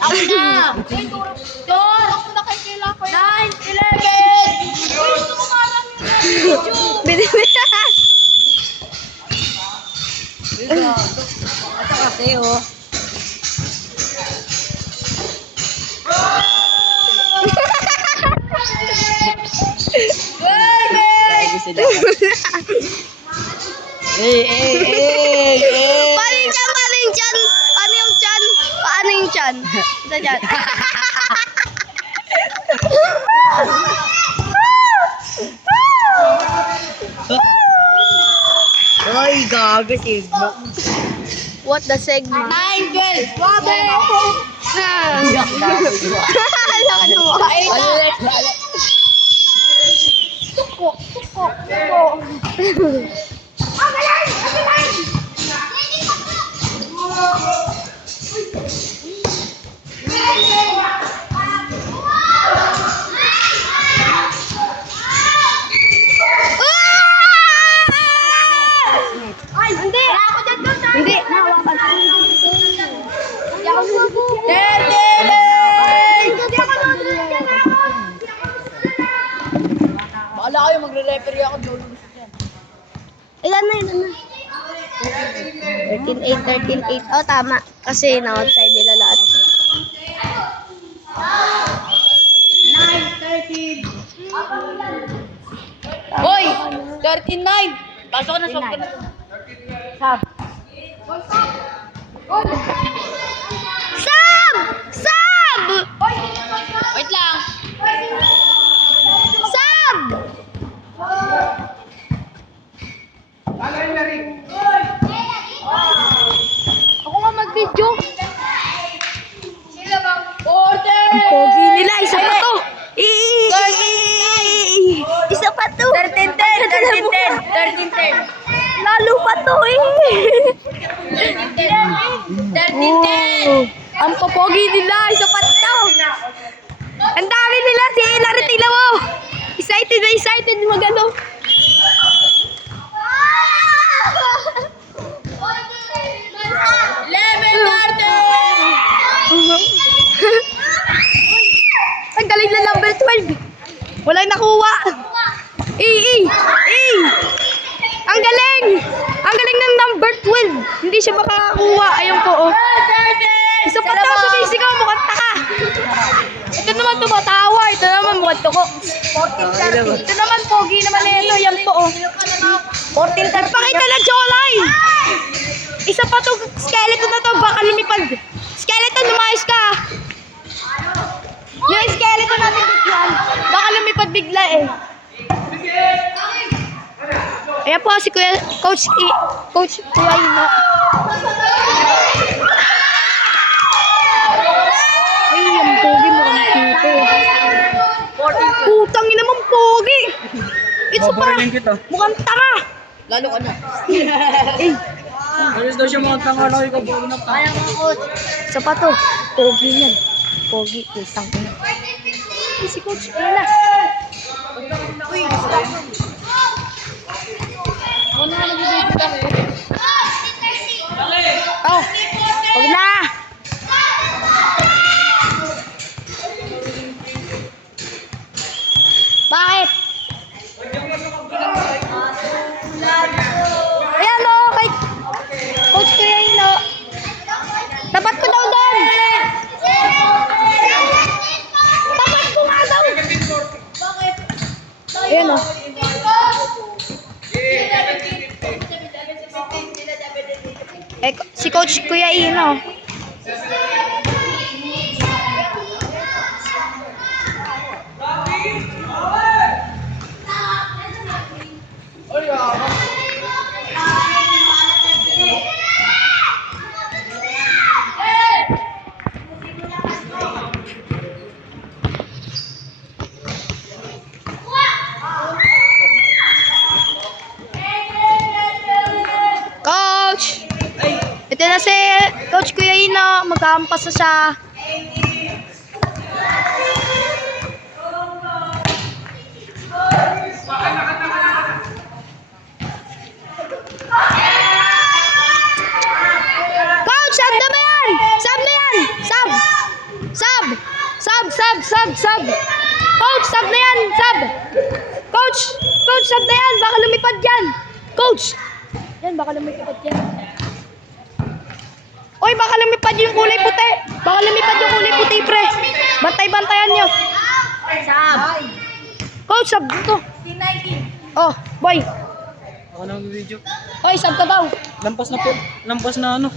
Ako na! 9, 11! Ito kasi oh. Paano yung chan? Paano yung chan? Paano yung chan? Paano yung chan? Isa dyan. Ay, gago si What the segment? 9, 12! Wabe! Lakas mo. Ay, hindi! Hindi, nahawakan. Hindi ako susubukan. Bahala kayo, magre-referee ako. Ilan na, ilan na. 13-8, 13-8. Oh, tama. Kasi na-outside nila lahat. 9, 13. Hoy! 13-9! Pasok na, soft ka na. Sab. Sab! Sab! Wait lang. Sab! Ako nga mag-video. Order! Ang pogi nila. Isa pa to. Isa pa to. 13-10! 13-10! 13-10! Lalo pa to eh. 13-10! Ang popogi nila. Isa pa to. Ang dami nila. Si Hilary, tingnan mo. Excited na excited. Magano. Ang galing na number 12. Walang nakuha. Ang galing. Ang galing ng number 12. Hindi siya makakakuha. Ayun po oh. Isa pa daw sumisigaw. Mukhang taka. Ito naman tumatawa. Ito naman mukhang tuko. 14-13. Ito naman pogi naman na ito. Yan po oh. 14-13. Pakita na jawline. Isa pa to. Skeleton na to. Baka lumipad. Skeleton, lumayos ka. Yung skeleton natin bigyan. Baka lumipad bigla eh. Ayan po si Kuya, Coach Kuya Ino. Ay, ang pogi mo ang cute. Putang ina mong pogi. Ito pa. Mukhang tanga. Lalo ka na. Alis daw siya mga tanga lang, ikaw po na Kaya mga coach. Isa pa to. Pogi yan. Pogi. Putang ina. Ay, si Coach. Ayan na. Uy, Oh. Huwag na. Bakit? Ayan o, kay Coach Kuya Ino. Tapat ko daw doon. Tapat ko nga daw. bakit? Ayan o. Eh, si Coach Kuya Ino. Coach! Ito na si Coach Kuya Ino. Magkakampas na siya. Coach, sab na ba yan? Sab na yan! Sab! Sub. Coach, sub na yan, sub. Coach, sub na yan. Baka lumipad yan. Coach. Yan, baka lumipad yan. Oy, baka lumipad yung kulay puti. Baka lumipad yung kulay puti, pre. Bantay-bantayan nyo. Sab. Coach, sub dito. Oh, boy. Ako nang video. Oy, sub ka daw. Lampas na po. Lampas na ano.